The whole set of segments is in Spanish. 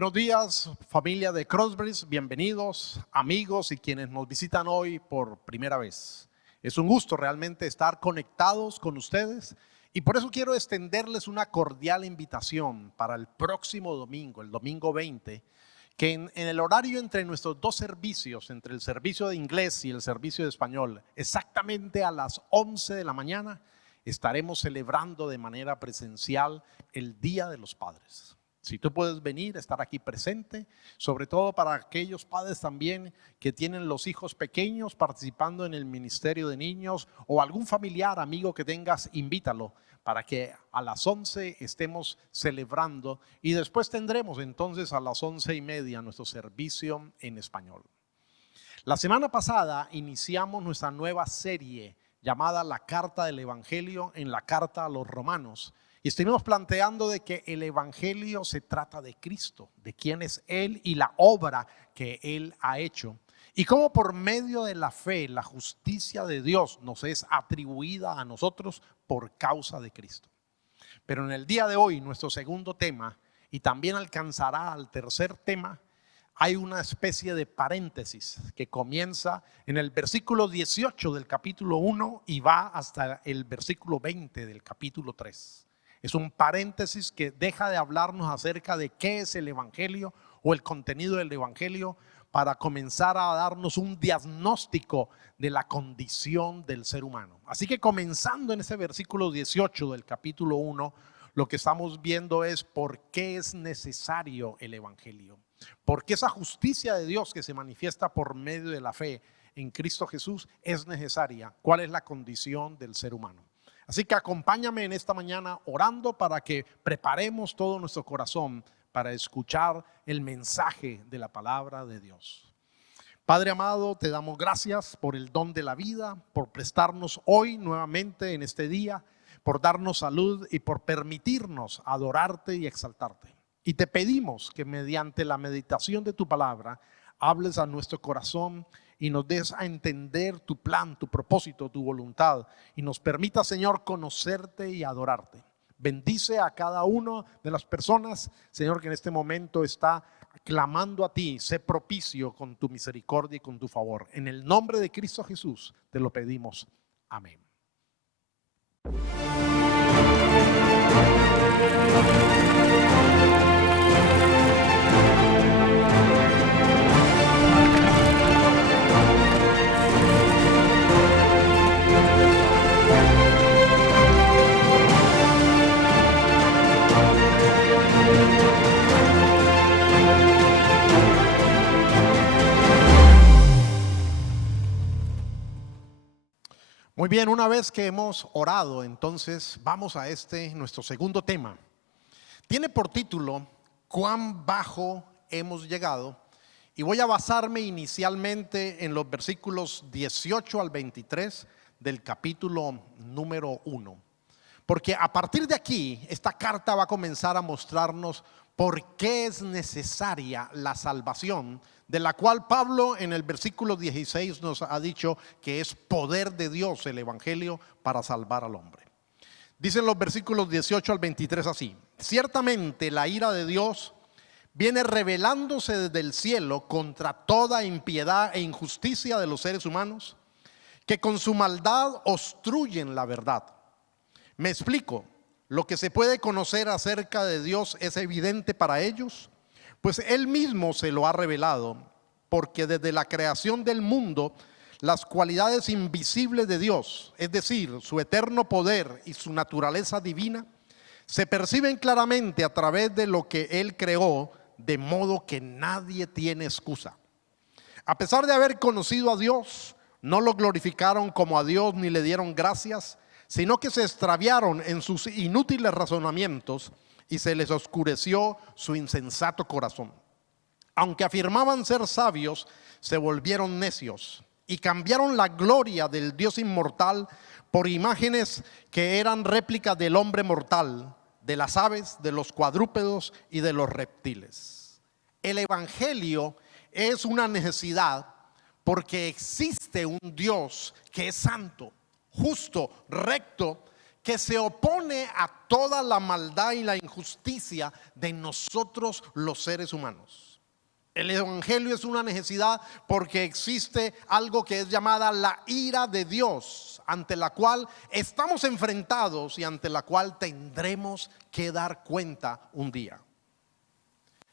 Buenos días, familia de Crossbridge, bienvenidos, amigos y quienes nos visitan hoy por primera vez. Es un gusto realmente estar conectados con ustedes y por eso quiero extenderles una cordial invitación para el próximo domingo, el domingo 20, que en el horario entre nuestros dos servicios, entre el servicio de inglés y el servicio de español, exactamente a las 11 de la mañana, estaremos celebrando de manera presencial el Día de los Padres. Si tú puedes venir, estar aquí presente, sobre todo para aquellos padres también que tienen los hijos pequeños participando en el ministerio de niños o algún familiar, amigo que tengas, invítalo para que a las 11 estemos celebrando y después tendremos entonces a las 11:30 nuestro servicio en español. La semana pasada iniciamos nuestra nueva serie llamada La Carta del Evangelio en la Carta a los Romanos. Y estuvimos planteando de que el Evangelio se trata de Cristo, de quién es Él y la obra que Él ha hecho. Y cómo por medio de la fe, la justicia de Dios nos es atribuida a nosotros por causa de Cristo. Pero en el día de hoy, nuestro segundo tema, y también alcanzará al tercer tema, hay una especie de paréntesis que comienza en el versículo 18 del capítulo 1 y va hasta el versículo 20 del capítulo 3. Es un paréntesis que deja de hablarnos acerca de qué es el Evangelio o el contenido del Evangelio para comenzar a darnos un diagnóstico de la condición del ser humano. Así que comenzando en ese versículo 18 del capítulo 1, lo que estamos viendo es por qué es necesario el Evangelio. Porque esa justicia de Dios que se manifiesta por medio de la fe en Cristo Jesús es necesaria. ¿Cuál es la condición del ser humano? Así que acompáñame en esta mañana orando para que preparemos todo nuestro corazón para escuchar el mensaje de la palabra de Dios. Padre amado, te damos gracias por el don de la vida, por prestarnos hoy nuevamente en este día, por darnos salud y por permitirnos adorarte y exaltarte. Y te pedimos que mediante la meditación de tu palabra hables a nuestro corazón y nos des a entender tu plan, tu propósito, tu voluntad y nos permita, Señor, conocerte y adorarte. Bendice a cada una de las personas, Señor, que en este momento está clamando a ti. Sé propicio con tu misericordia y con tu favor. En el nombre de Cristo Jesús te lo pedimos. Amén. Muy bien, una vez que hemos orado, entonces vamos a nuestro segundo tema. Tiene por título, ¿cuán bajo hemos llegado? Y voy a basarme inicialmente en los versículos 18 al 23 del capítulo número 1. Porque a partir de aquí, esta carta va a comenzar a mostrarnos por qué es necesaria la salvación, de la cual Pablo en el versículo 16 nos ha dicho que es poder de Dios el Evangelio para salvar al hombre. Dicen los versículos 18 al 23 así: ciertamente la ira de Dios viene revelándose desde el cielo contra toda impiedad e injusticia de los seres humanos, que con su maldad obstruyen la verdad. Me explico. Lo que se puede conocer acerca de Dios es evidente para ellos, pues Él mismo se lo ha revelado, porque desde la creación del mundo, las cualidades invisibles de Dios, es decir, su eterno poder y su naturaleza divina, se perciben claramente a través de lo que Él creó, de modo que nadie tiene excusa. A pesar de haber conocido a Dios, no lo glorificaron como a Dios ni le dieron gracias, sino que se extraviaron en sus inútiles razonamientos y se les oscureció su insensato corazón. Aunque afirmaban ser sabios, se volvieron necios y cambiaron la gloria del Dios inmortal por imágenes que eran réplicas del hombre mortal, de las aves, de los cuadrúpedos y de los reptiles. El Evangelio es una necesidad porque existe un Dios que es santo, justo, recto, que se opone a toda la maldad y la injusticia de nosotros los seres humanos. El evangelio es una necesidad porque existe algo que es llamada la ira de Dios, ante la cual estamos enfrentados y ante la cual tendremos que dar cuenta un día.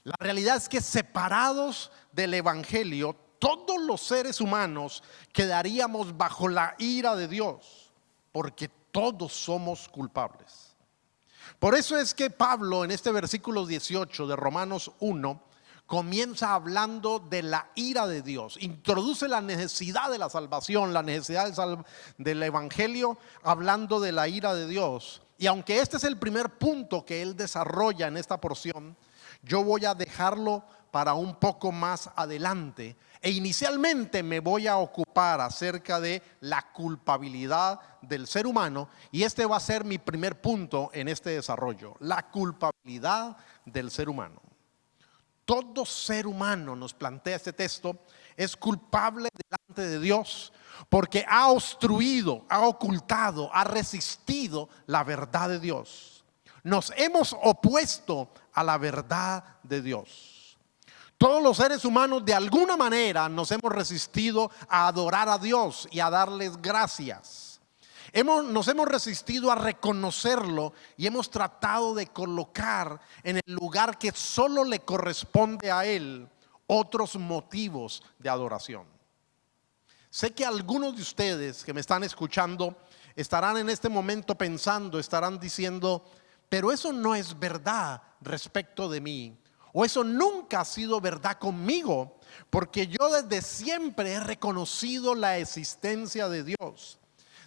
La realidad es que separados del evangelio, todos los seres humanos quedaríamos bajo la ira de Dios, porque todos somos culpables. Por eso es que Pablo en este versículo 18 de Romanos 1 comienza hablando de la ira de Dios, introduce la necesidad de la salvación, la necesidad del evangelio, hablando de la ira de Dios. Y aunque este es el primer punto que él desarrolla en esta porción, yo voy a dejarlo para un poco más adelante. E inicialmente me voy a ocupar acerca de la culpabilidad del ser humano, y este va a ser mi primer punto en este desarrollo: la culpabilidad del ser humano. Todo ser humano, nos plantea este texto, es culpable delante de Dios porque ha obstruido, ha ocultado, ha resistido la verdad de Dios. Nos hemos opuesto a la verdad de Dios. Todos los seres humanos de alguna manera nos hemos resistido a adorar a Dios y a darles gracias. Nos hemos resistido a reconocerlo y hemos tratado de colocar en el lugar que solo le corresponde a Él otros motivos de adoración. Sé que algunos de ustedes que me están escuchando estarán en este momento pensando, estarán diciendo: pero eso no es verdad respecto de mí, o eso nunca ha sido verdad conmigo, porque yo desde siempre he reconocido la existencia de Dios.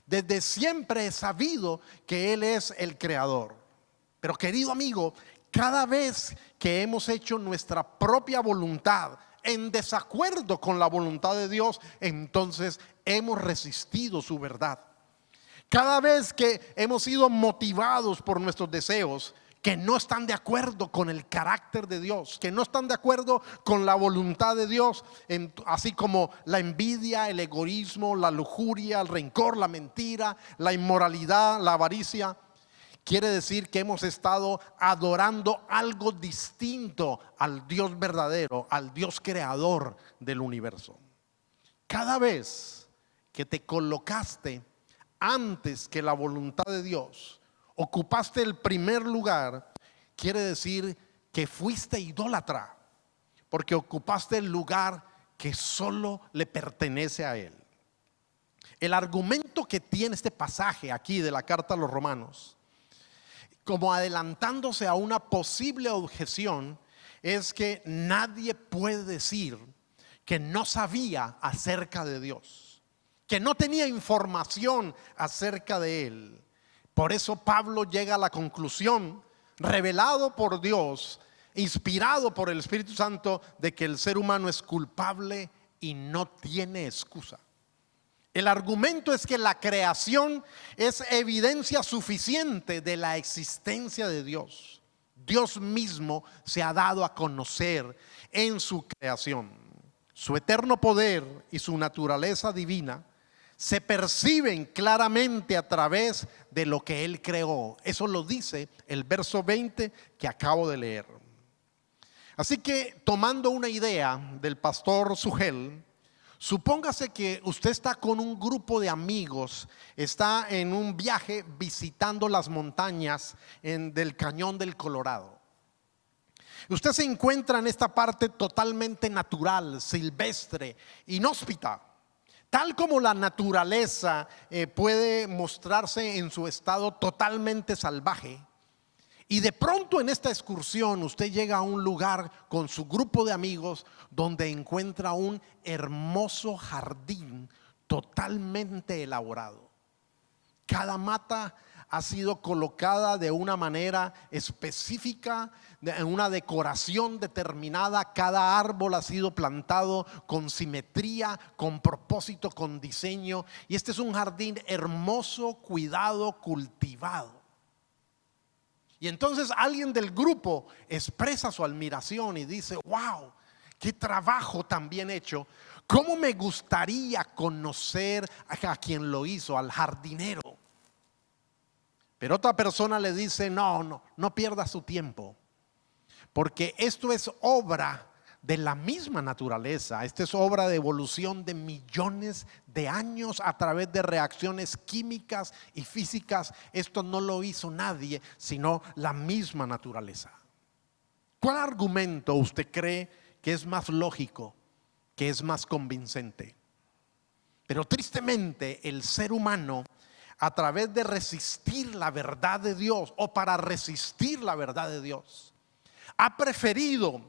Desde siempre he sabido que Él es el creador. Pero querido amigo, cada vez que hemos hecho nuestra propia voluntad en desacuerdo con la voluntad de Dios, entonces hemos resistido su verdad. Cada vez que hemos sido motivados por nuestros deseos que no están de acuerdo con el carácter de Dios, que no están de acuerdo con la voluntad de Dios, así como la envidia, el egoísmo, la lujuria, el rencor, la mentira, la inmoralidad, la avaricia, quiere decir que hemos estado adorando algo distinto al Dios verdadero, al Dios creador del universo. Cada vez que te colocaste antes que la voluntad de Dios, ocupaste el primer lugar, quiere decir que fuiste idólatra, porque ocupaste el lugar que solo le pertenece a Él. El argumento que tiene este pasaje aquí de la carta a los Romanos, como adelantándose a una posible objeción, es que nadie puede decir que no sabía acerca de Dios, que no tenía información acerca de Él. Por eso Pablo llega a la conclusión, revelado por Dios, inspirado por el Espíritu Santo, de que el ser humano es culpable y no tiene excusa. El argumento es que la creación es evidencia suficiente de la existencia de Dios. Dios mismo se ha dado a conocer en su creación. Su eterno poder y su naturaleza divina se perciben claramente a través de lo que Él creó. Eso lo dice el verso 20 que acabo de leer. Así que, tomando una idea del pastor Sugel, supóngase que usted está con un grupo de amigos, está en un viaje visitando las montañas del Cañón del Colorado. Usted se encuentra en esta parte totalmente natural, silvestre, inhóspita. Tal como la naturaleza puede mostrarse en su estado totalmente salvaje. Y de pronto en esta excursión usted llega a un lugar con su grupo de amigos donde encuentra un hermoso jardín totalmente elaborado. Cada mata ha sido colocada de una manera específica, en una decoración determinada. Cada árbol ha sido plantado con simetría, con propósito, con diseño. Y este es un jardín hermoso, cuidado, cultivado. Y entonces alguien del grupo expresa su admiración y dice: wow, qué trabajo tan bien hecho. ¿Cómo me gustaría conocer a quien lo hizo, al jardinero? Pero otra persona le dice, no pierda su tiempo, porque esto es obra de la misma naturaleza. Esta es obra de evolución de millones de años a través de reacciones químicas y físicas. Esto no lo hizo nadie, sino la misma naturaleza. ¿Cuál argumento usted cree que es más lógico, que es más convincente? Pero tristemente el ser humano, a través de resistir la verdad de Dios, o para resistir la verdad de Dios, ha preferido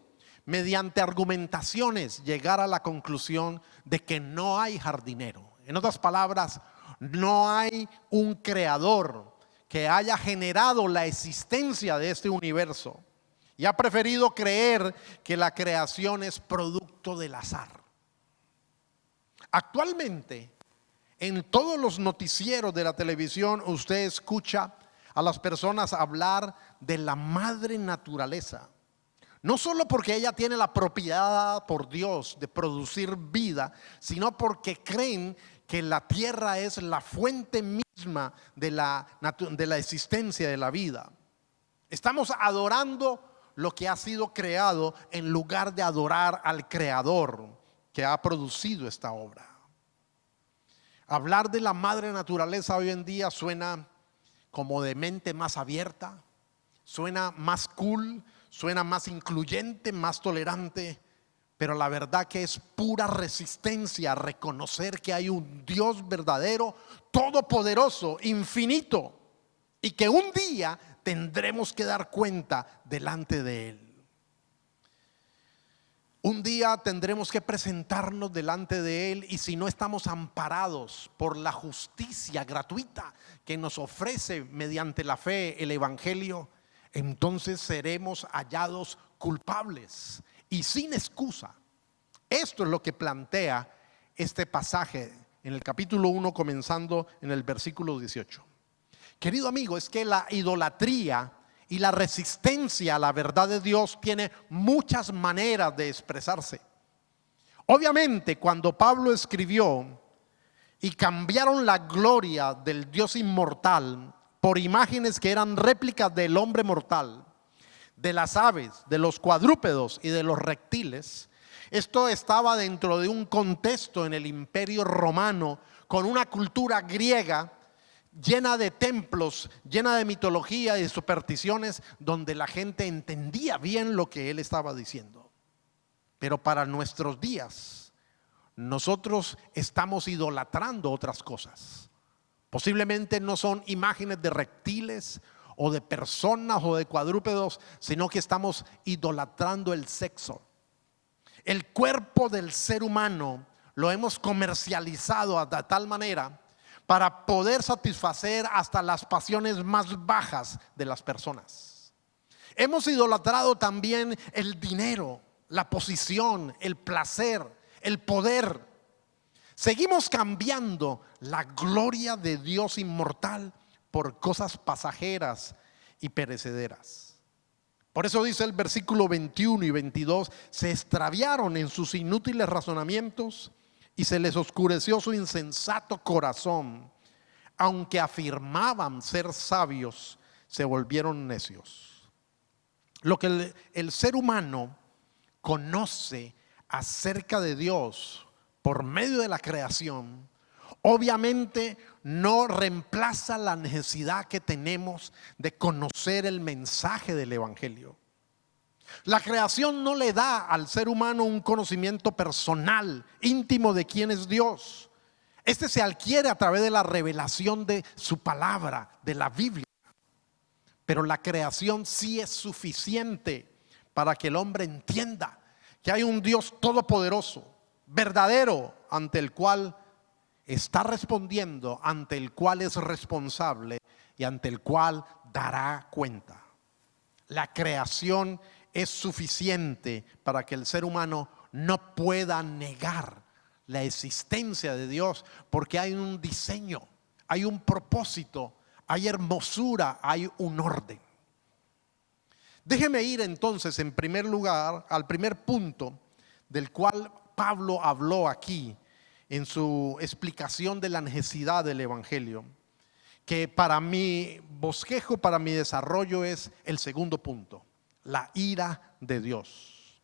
mediante argumentaciones llegar a la conclusión de que no hay jardinero. En otras palabras, no hay un creador que haya generado la existencia de este universo, y ha preferido creer que la creación es producto del azar. Actualmente, en todos los noticieros de la televisión, usted escucha a las personas hablar de la madre naturaleza. No solo porque ella tiene la propiedad por Dios de producir vida, sino porque creen que la tierra es la fuente misma de la existencia de la vida. Estamos adorando lo que ha sido creado en lugar de adorar al creador que ha producido esta obra. Hablar de la madre naturaleza hoy en día suena como de mente más abierta, suena más cool, suena más incluyente, más tolerante, pero la verdad que es pura resistencia a reconocer que hay un Dios verdadero, todopoderoso, infinito, y que un día tendremos que dar cuenta delante de Él. Un día tendremos que presentarnos delante de Él, y si no estamos amparados por la justicia gratuita que nos ofrece mediante la fe el Evangelio, entonces seremos hallados culpables y sin excusa. Esto es lo que plantea este pasaje en el capítulo 1, comenzando en el versículo 18. Querido amigo, es que la idolatría y la resistencia a la verdad de Dios tiene muchas maneras de expresarse. Obviamente, cuando Pablo escribió y cambiaron la gloria del Dios inmortal por imágenes que eran réplicas del hombre mortal, de las aves, de los cuadrúpedos y de los reptiles, esto estaba dentro de un contexto en el Imperio Romano, con una cultura griega llena de templos, llena de mitología y de supersticiones, donde la gente entendía bien lo que él estaba diciendo. Pero para nuestros días, nosotros estamos idolatrando otras cosas. Posiblemente no son imágenes de reptiles o de personas o de cuadrúpedos, sino que estamos idolatrando el sexo. El cuerpo del ser humano lo hemos comercializado de tal manera para poder satisfacer hasta las pasiones más bajas de las personas. Hemos idolatrado también el dinero, la posición, el placer, el poder. Seguimos cambiando la gloria de Dios inmortal por cosas pasajeras y perecederas. Por eso dice el versículo 21 y 22: se extraviaron en sus inútiles razonamientos y se les oscureció su insensato corazón. Aunque afirmaban ser sabios, se volvieron necios. Lo que el ser humano conoce acerca de Dios por medio de la creación, obviamente no reemplaza la necesidad que tenemos de conocer el mensaje del Evangelio. La creación no le da al ser humano un conocimiento personal, íntimo de quién es Dios. Este se adquiere a través de la revelación de su palabra, de la Biblia. Pero la creación sí es suficiente para que el hombre entienda que hay un Dios todopoderoso, verdadero, ante el cual está respondiendo, ante el cual es responsable y ante el cual dará cuenta. La creación es suficiente para que el ser humano no pueda negar la existencia de Dios, porque hay un diseño, hay un propósito, hay hermosura, hay un orden. Déjeme ir entonces en primer lugar al primer punto del cual Pablo habló aquí en su explicación de la necesidad del Evangelio. que para mi bosquejo, para mi desarrollo es el segundo punto, la ira de Dios.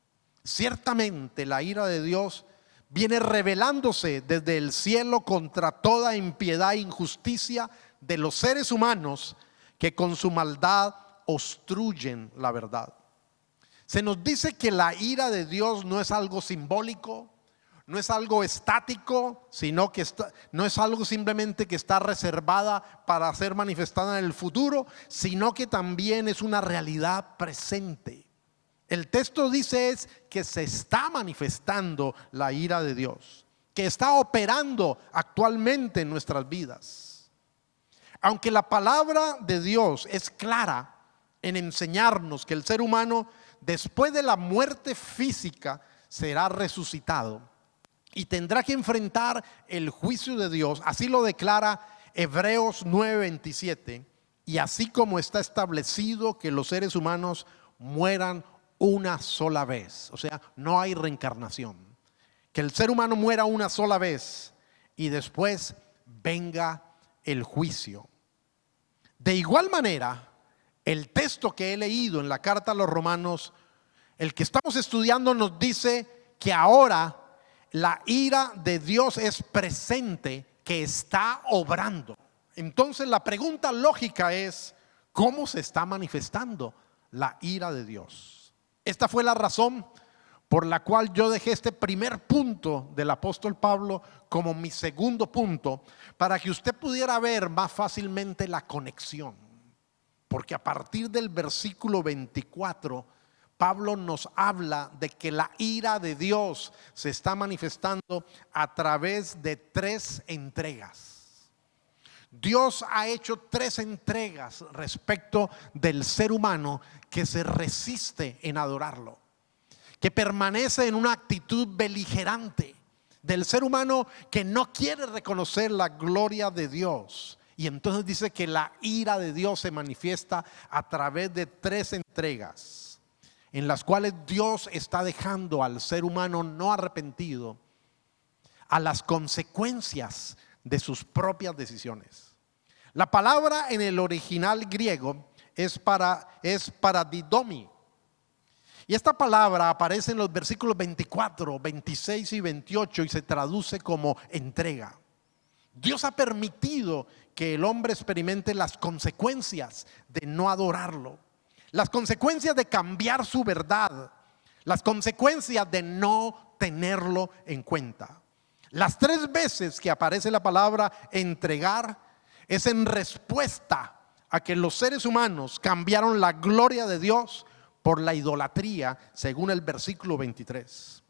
Ciertamente la ira de Dios viene revelándose desde el cielo contra toda impiedad e injusticia de los seres humanos que con su maldad obstruyen la verdad. Se nos dice que la ira de Dios no es algo simbólico, no es algo estático, sino que no es algo simplemente que está reservada para ser manifestada en el futuro, sino que también es una realidad presente. El texto dice es que se está manifestando la ira de Dios, que está operando actualmente en nuestras vidas. Aunque la palabra de Dios es clara en enseñarnos que el ser humano después de la muerte física será resucitado y tendrá que enfrentar el juicio de Dios, así lo declara Hebreos 9:27, y así como está establecido que los seres humanos mueran una sola vez, o sea, no hay reencarnación, que el ser humano muera una sola vez y después venga el juicio. De igual manera, el texto que he leído en la carta a los Romanos, el que estamos estudiando, nos dice que ahora la ira de Dios es presente, que está obrando. Entonces la pregunta lógica es: ¿cómo se está manifestando la ira de Dios? Esta fue la razón por la cual yo dejé este primer punto del apóstol Pablo como mi segundo punto, para que usted pudiera ver más fácilmente la conexión. Porque a partir del versículo 24, Pablo nos habla de que la ira de Dios se está manifestando a través de 3 entregas. Dios ha hecho 3 entregas respecto del ser humano que se resiste en adorarlo, que permanece en una actitud beligerante, del ser humano que no quiere reconocer la gloria de Dios. Y entonces dice que la ira de Dios se manifiesta a través de 3 entregas, en las cuales Dios está dejando al ser humano no arrepentido a las consecuencias de sus propias decisiones. La palabra en el original griego es paradidomi. Y esta palabra aparece en los versículos 24, 26 y 28 y se traduce como entrega. Dios ha permitido que el hombre experimente las consecuencias de no adorarlo, las consecuencias de cambiar su verdad, las consecuencias de no tenerlo en cuenta. Las 3 veces que aparece la palabra entregar es en respuesta a que los seres humanos cambiaron la gloria de Dios por la idolatría, según el versículo 23.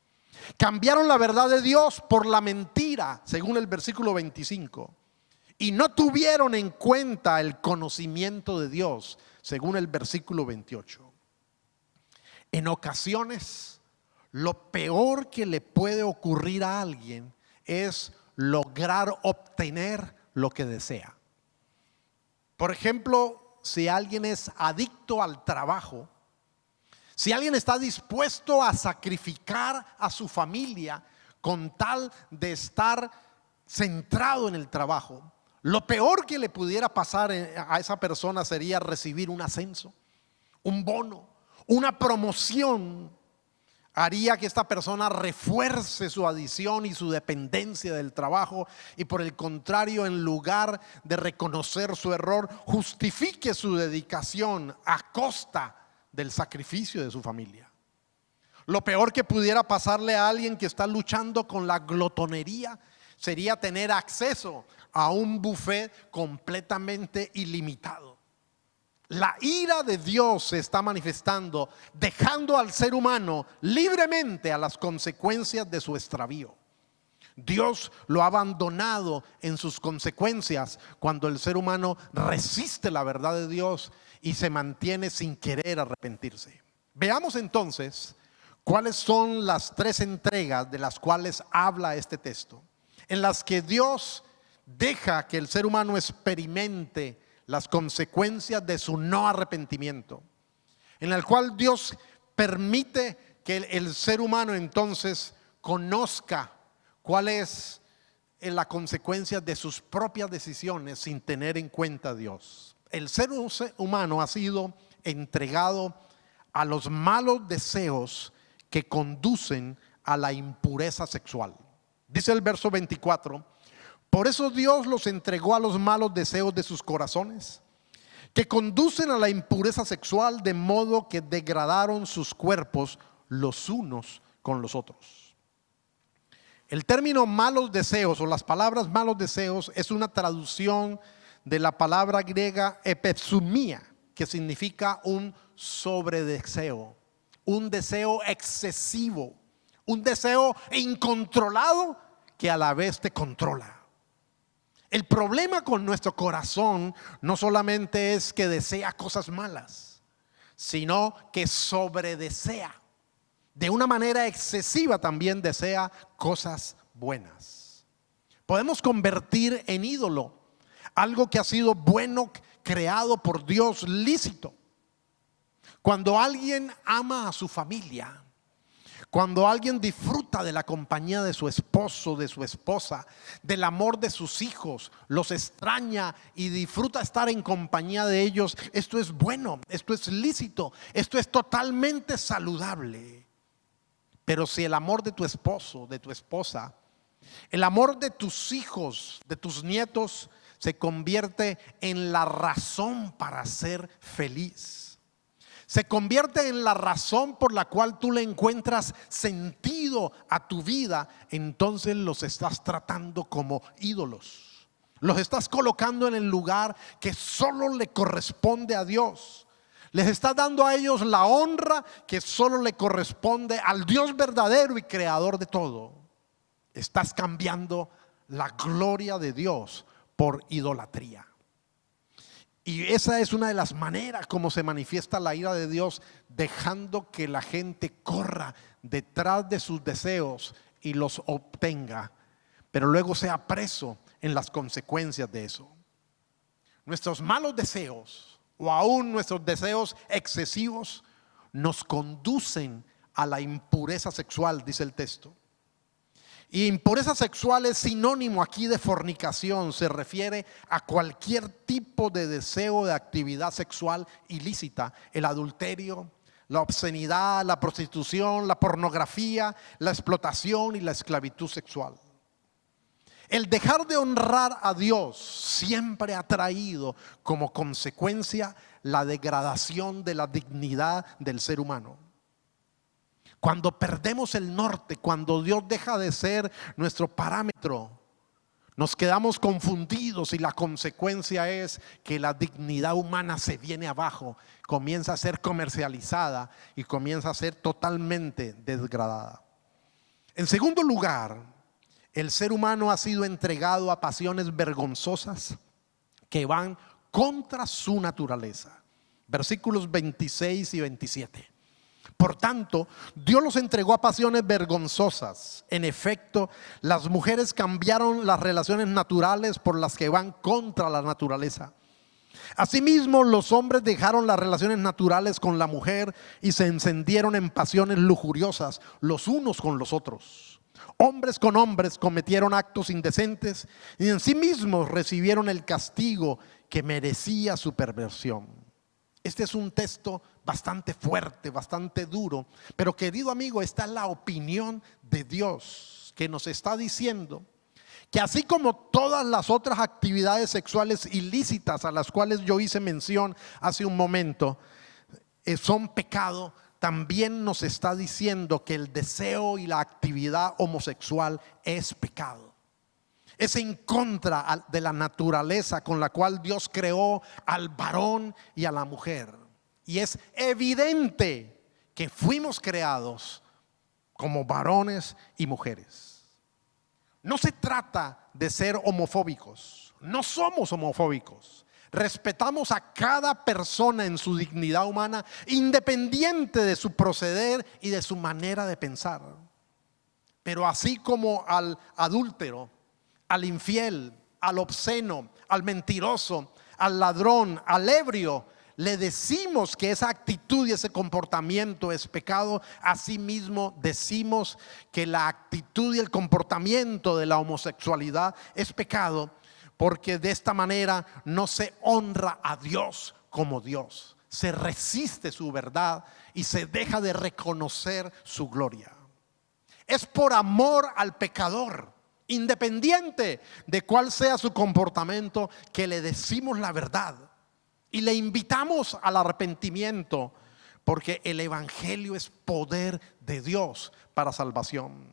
Cambiaron la verdad de Dios por la mentira, según el versículo 25. Y no tuvieron en cuenta el conocimiento de Dios, según el versículo 28. En ocasiones, lo peor que le puede ocurrir a alguien es lograr obtener lo que desea. Por ejemplo, si alguien es adicto al trabajo, si alguien está dispuesto a sacrificar a su familia con tal de estar centrado en el trabajo, lo peor que le pudiera pasar a esa persona sería recibir un ascenso, un bono, una promoción. Haría que esta persona refuerce su adicción y su dependencia del trabajo, y por el contrario, en lugar de reconocer su error, justifique su dedicación a costa del sacrificio de su familia. Lo peor que pudiera pasarle a alguien que está luchando con la glotonería sería tener acceso a un buffet completamente ilimitado. La ira de Dios se está manifestando, dejando al ser humano libremente a las consecuencias de su extravío. Dios lo ha abandonado en sus consecuencias cuando el ser humano resiste la verdad de Dios y se mantiene sin querer arrepentirse. Veamos entonces cuáles son las 3 entregas de las cuales habla este texto, en las que Dios deja que el ser humano experimente las consecuencias de su no arrepentimiento, en el cual Dios permite que el ser humano entonces conozca cuál es en la consecuencia de sus propias decisiones sin tener en cuenta a Dios. El ser humano ha sido entregado a los malos deseos que conducen a la impureza sexual. Dice el verso 24: por eso Dios los entregó a los malos deseos de sus corazones, que conducen a la impureza sexual, de modo que degradaron sus cuerpos los unos con los otros. El término malos deseos, o las palabras malos deseos, es una traducción de la palabra griega epithumia, que significa un sobredeseo, un deseo excesivo, un deseo incontrolado que a la vez te controla. El problema con nuestro corazón no solamente es que desea cosas malas, sino que sobredesea. De una manera excesiva también desea cosas buenas. Podemos convertir en ídolo algo que ha sido bueno, creado por Dios, lícito. Cuando alguien ama a su familia, cuando alguien disfruta de la compañía de su esposo, de su esposa, del amor de sus hijos, los extraña y disfruta estar en compañía de ellos, esto es bueno, esto es lícito, esto es totalmente saludable. Pero si el amor de tu esposo, de tu esposa, el amor de tus hijos, de tus nietos, se convierte en la razón para ser feliz, se convierte en la razón por la cual tú le encuentras sentido a tu vida, entonces los estás tratando como ídolos. Los estás colocando en el lugar que solo le corresponde a Dios. Les estás dando a ellos la honra que solo le corresponde al Dios verdadero y creador de todo. Estás cambiando la gloria de Dios por idolatría. Y esa es una de las maneras como se manifiesta la ira de Dios, dejando que la gente corra detrás de sus deseos y los obtenga, pero luego sea preso en las consecuencias de eso. Nuestros malos deseos, o aún nuestros deseos excesivos, nos conducen a la impureza sexual, dice el texto. Y impureza sexual es sinónimo aquí de fornicación. Se refiere a cualquier tipo de deseo de actividad sexual ilícita: el adulterio, la obscenidad, la prostitución, la pornografía, la explotación y la esclavitud sexual. El dejar de honrar a Dios siempre ha traído como consecuencia la degradación de la dignidad del ser humano. Cuando perdemos el norte, cuando Dios deja de ser nuestro parámetro, nos quedamos confundidos y la consecuencia es que la dignidad humana se viene abajo, comienza a ser comercializada y comienza a ser totalmente degradada. En segundo lugar, el ser humano ha sido entregado a pasiones vergonzosas que van contra su naturaleza. Versículos 26 y 27. Por tanto, Dios los entregó a pasiones vergonzosas. En efecto, las mujeres cambiaron las relaciones naturales por las que van contra la naturaleza. Asimismo, los hombres dejaron las relaciones naturales con la mujer y se encendieron en pasiones lujuriosas los unos con los otros. Hombres con hombres cometieron actos indecentes y en sí mismos recibieron el castigo que merecía su perversión. Este es un texto bastante fuerte, bastante duro, pero querido amigo, esta es la opinión de Dios, que nos está diciendo que así como todas las otras actividades sexuales ilícitas a las cuales yo hice mención hace un momento son pecado, también nos está diciendo que el deseo y la actividad homosexual es pecado. Es en contra de la naturaleza con la cual Dios creó al varón y a la mujer. Y es evidente que fuimos creados como varones y mujeres. No se trata de ser homofóbicos. No somos homofóbicos. Respetamos a cada persona en su dignidad humana, independiente de su proceder y de su manera de pensar. Pero así como al adúltero, al infiel, al obsceno, al mentiroso, al ladrón, al ebrio, le decimos que esa actitud y ese comportamiento es pecado, asimismo decimos que la actitud y el comportamiento de la homosexualidad es pecado, porque de esta manera no se honra a Dios como Dios, se resiste su verdad y se deja de reconocer su gloria. Es por amor al pecador, independiente de cuál sea su comportamiento, que le decimos la verdad y le invitamos al arrepentimiento, porque el evangelio es poder de Dios para salvación.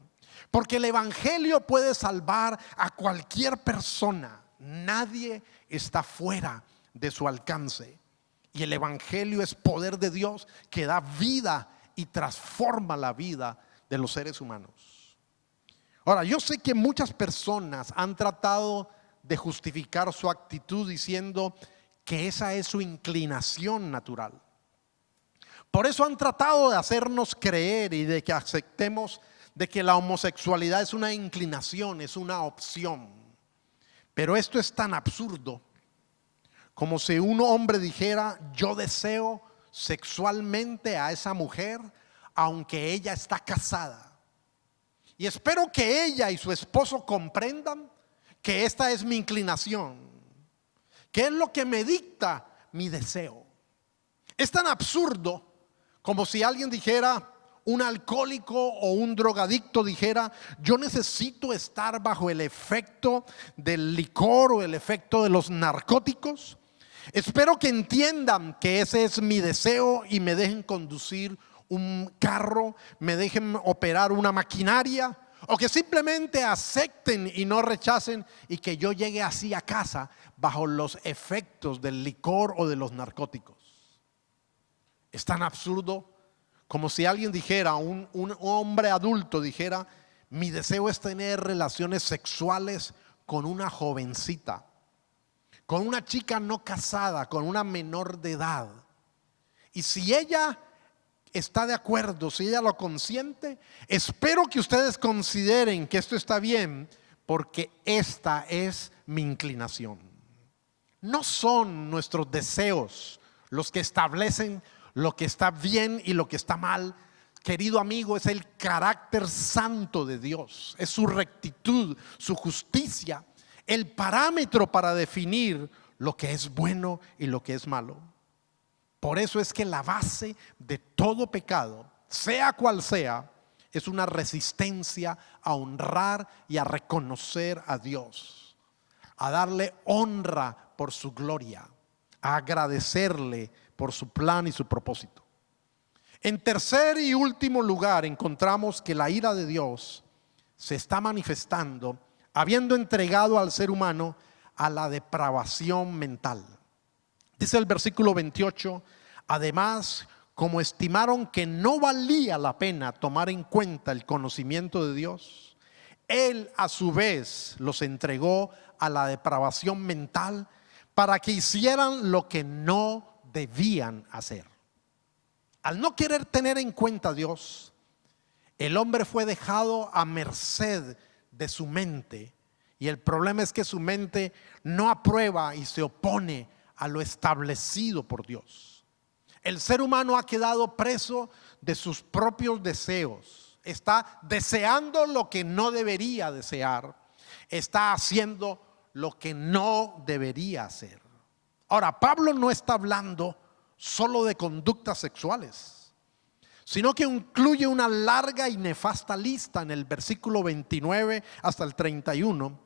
Porque el evangelio puede salvar a cualquier persona. Nadie está fuera de su alcance. Y el evangelio es poder de Dios que da vida y transforma la vida de los seres humanos. Ahora, yo sé que muchas personas han tratado de justificar su actitud diciendo que esa es su inclinación natural. Por eso han tratado de hacernos creer y de que aceptemos de que la homosexualidad es una inclinación, es una opción. Pero esto es tan absurdo como si un hombre dijera: yo deseo sexualmente a esa mujer aunque ella está casada. Y espero que ella y su esposo comprendan que esta es mi inclinación, que es lo que me dicta mi deseo. Es tan absurdo como si alguien dijera, un alcohólico o un drogadicto dijera: yo necesito estar bajo el efecto del licor o el efecto de los narcóticos. Espero que entiendan que ese es mi deseo y me dejen conducir un carro, me dejen operar una maquinaria, o que simplemente acepten y no rechacen, y que yo llegue así a casa bajo los efectos del licor o de los narcóticos. Es tan absurdo como si alguien dijera, un hombre adulto dijera: mi deseo es tener relaciones sexuales con una jovencita, con una chica no casada, con una menor de edad. Y si ella está de acuerdo, si ella lo consiente, espero que ustedes consideren que esto está bien, porque esta es mi inclinación. No son nuestros deseos los que establecen lo que está bien y lo que está mal. Querido amigo, es el carácter santo de Dios, es su rectitud, su justicia, el parámetro para definir lo que es bueno y lo que es malo. Por eso es que la base de todo pecado, sea cual sea, es una resistencia a honrar y a reconocer a Dios, a darle honra por su gloria, a agradecerle por su plan y su propósito. En tercer y último lugar, encontramos que la ira de Dios se está manifestando habiendo entregado al ser humano a la depravación mental. Dice el versículo 28: además, como estimaron que no valía la pena tomar en cuenta el conocimiento de Dios, Él a su vez los entregó a la depravación mental para que hicieran lo que no debían hacer. Al no querer tener en cuenta a Dios, el hombre fue dejado a merced de su mente, y el problema es que su mente no aprueba y se opone a lo establecido por Dios. El ser humano ha quedado preso de sus propios deseos, está deseando lo que no debería desear, está haciendo lo que no debería hacer. Ahora, Pablo no está hablando solo de conductas sexuales, sino que incluye una larga y nefasta lista en el versículo 29 hasta el 31,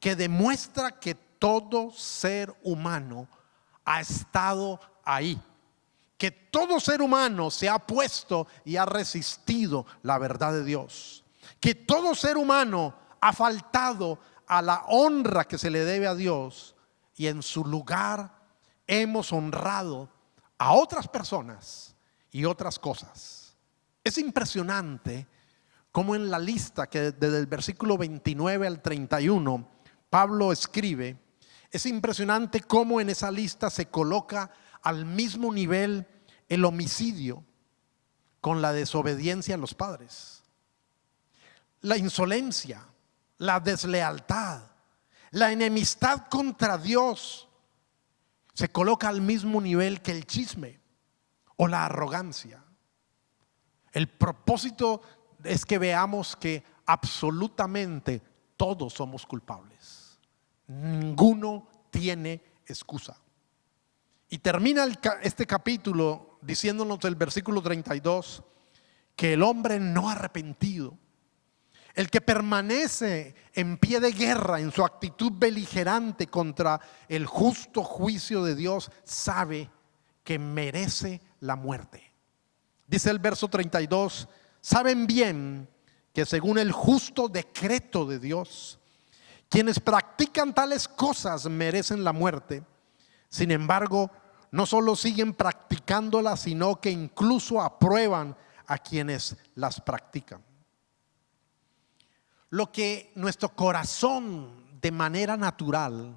que demuestra que todo ser humano ha estado ahí, que todo ser humano se ha puesto y ha resistido la verdad de Dios, que todo ser humano ha faltado a la honra que se le debe a Dios, y en su lugar hemos honrado a otras personas y otras cosas. Es impresionante cómo en la lista que desde el versículo 29 al 31 Pablo escribe, es impresionante cómo en esa lista se coloca al mismo nivel el homicidio con la desobediencia a los padres, la insolencia, la deslealtad, la enemistad contra Dios, se coloca al mismo nivel que el chisme o la arrogancia. El propósito es que veamos que absolutamente todos somos culpables. Ninguno tiene excusa. Y termina este capítulo diciéndonos del versículo 32 que el hombre no arrepentido, el que permanece en pie de guerra en su actitud beligerante contra el justo juicio de Dios, sabe que merece la muerte. Dice el verso 32, saben bien que según el justo decreto de Dios, quienes practican tales cosas merecen la muerte. Sin embargo, no solo siguen practicándolas, sino que incluso aprueban a quienes las practican. Lo que nuestro corazón de manera natural,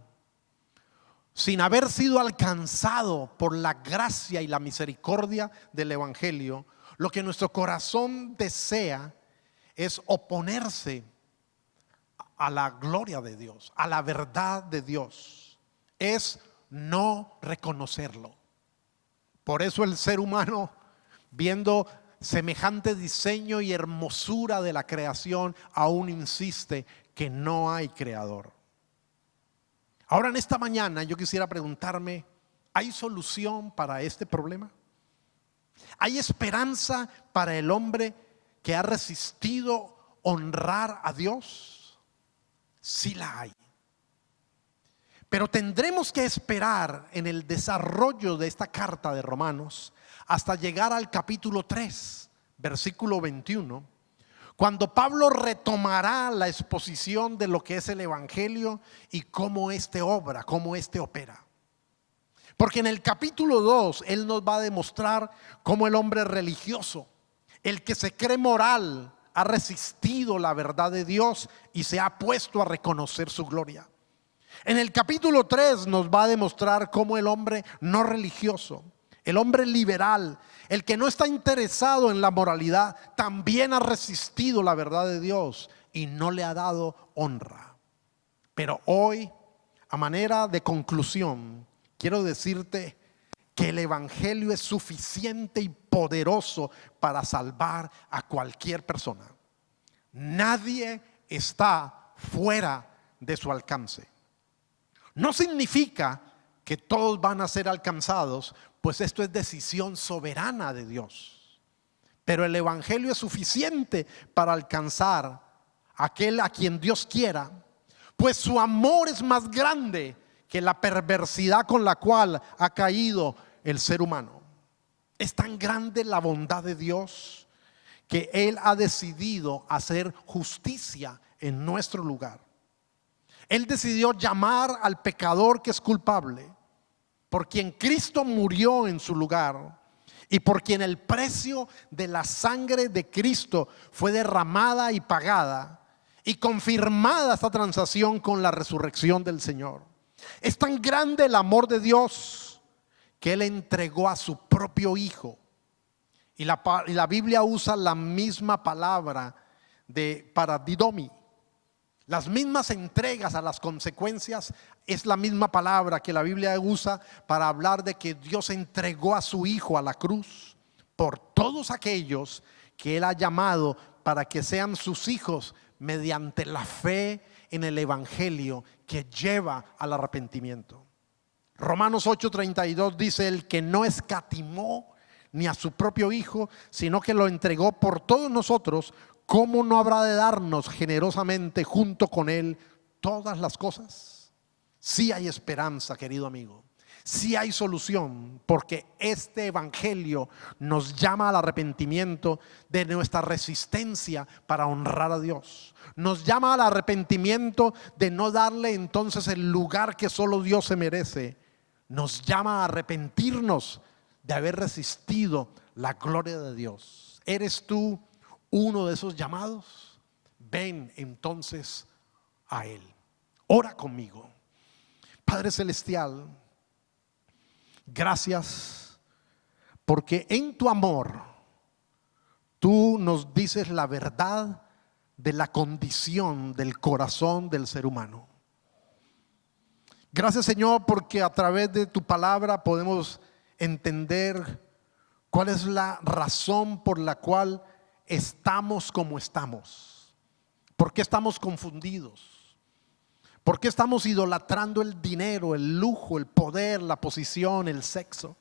sin haber sido alcanzado por la gracia y la misericordia del Evangelio, lo que nuestro corazón desea es oponerse a la gloria de Dios, a la verdad de Dios, es no reconocerlo. Por eso el ser humano, viendo semejante diseño y hermosura de la creación, aún insiste que no hay creador. Ahora, en esta mañana yo quisiera preguntarme, ¿hay solución para este problema? ¿Hay esperanza para el hombre que ha resistido honrar a Dios? Sí la hay. Pero tendremos que esperar en el desarrollo de esta carta de Romanos hasta llegar al capítulo 3, versículo 21, cuando Pablo retomará la exposición de lo que es el Evangelio y cómo éste obra, cómo éste opera. Porque en el capítulo 2 él nos va a demostrar cómo el hombre religioso, el que se cree moral, ha resistido la verdad de Dios y se ha puesto a reconocer su gloria. En el capítulo 3 nos va a demostrar cómo el hombre no religioso, el hombre liberal, el que no está interesado en la moralidad, también ha resistido la verdad de Dios y no le ha dado honra. Pero hoy, a manera de conclusión, quiero decirte que el Evangelio es suficiente y poderoso para salvar a cualquier persona. Nadie está fuera de su alcance. No significa que todos van a ser alcanzados, pues esto es decisión soberana de Dios. Pero el Evangelio es suficiente para alcanzar a aquel a quien Dios quiera, pues su amor es más grande que la perversidad con la cual ha caído el ser humano. Es tan grande la bondad de Dios que Él ha decidido hacer justicia en nuestro lugar. Él decidió llamar al pecador que es culpable, por quien Cristo murió en su lugar y por quien el precio de la sangre de Cristo fue derramada y pagada, y confirmada esta transacción con la resurrección del Señor. Es tan grande el amor de Dios que Él entregó a su propio Hijo. Y la Biblia usa la misma palabra para didomi. Las mismas entregas a las consecuencias es la misma palabra que la Biblia usa para hablar de que Dios entregó a su Hijo a la cruz por todos aquellos que Él ha llamado para que sean sus hijos mediante la fe en el Evangelio que lleva al arrepentimiento. Romanos 8:32 dice: el que no escatimó ni a su propio Hijo, sino que lo entregó por todos nosotros, ¿cómo no habrá de darnos generosamente junto con Él todas las cosas? Sí hay esperanza, querido amigo. Sí hay solución, porque este Evangelio nos llama al arrepentimiento de nuestra resistencia para honrar a Dios. Nos llama al arrepentimiento de no darle entonces el lugar que solo Dios se merece. Nos llama a arrepentirnos de haber resistido la gloria de Dios. ¿Eres tú uno de esos llamados? Ven entonces a Él. Ora conmigo. Padre Celestial, gracias porque en tu amor tú nos dices la verdad de la condición del corazón del ser humano. Gracias, Señor, porque a través de tu palabra podemos entender cuál es la razón por la cual estamos como estamos. ¿Por qué estamos confundidos? ¿Por qué estamos idolatrando el dinero, el lujo, el poder, la posición, el sexo?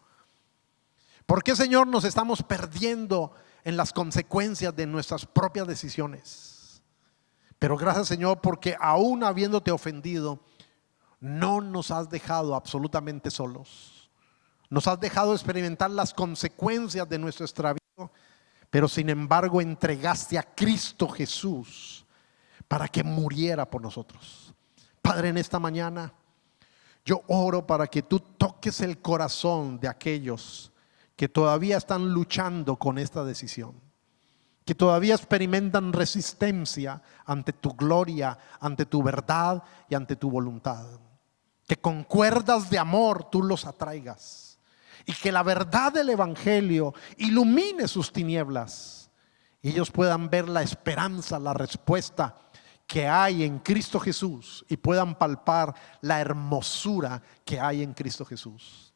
¿Por qué, Señor, nos estamos perdiendo en las consecuencias de nuestras propias decisiones? Pero gracias, Señor, porque aún habiéndote ofendido, no nos has dejado absolutamente solos. Nos has dejado experimentar las consecuencias de nuestro extravío, pero sin embargo entregaste a Cristo Jesús para que muriera por nosotros. Padre, en esta mañana yo oro para que tú toques el corazón de aquellos que todavía están luchando con esta decisión, que todavía experimentan resistencia ante tu gloria, ante tu verdad y ante tu voluntad. Que con cuerdas de amor tú los atraigas y que la verdad del evangelio ilumine sus tinieblas y ellos puedan ver la esperanza, la respuesta que hay en Cristo Jesús y puedan palpar la hermosura que hay en Cristo Jesús.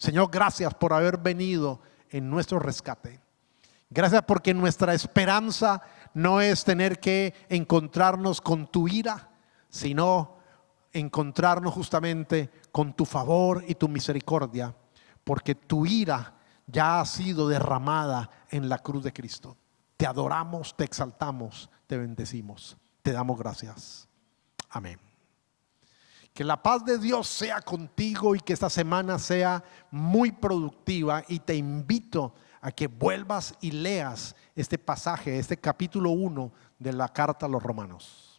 Señor, gracias por haber venido en nuestro rescate. Gracias porque nuestra esperanza no es tener que encontrarnos con tu ira, sino encontrarnos justamente con tu favor y tu misericordia, porque tu ira ya ha sido derramada en la cruz de Cristo. Te adoramos, te exaltamos, te bendecimos, te damos gracias. Amén. Que la paz de Dios sea contigo y que esta semana sea muy productiva, y te invito a que vuelvas y leas este pasaje, este capítulo 1 de la carta a los Romanos.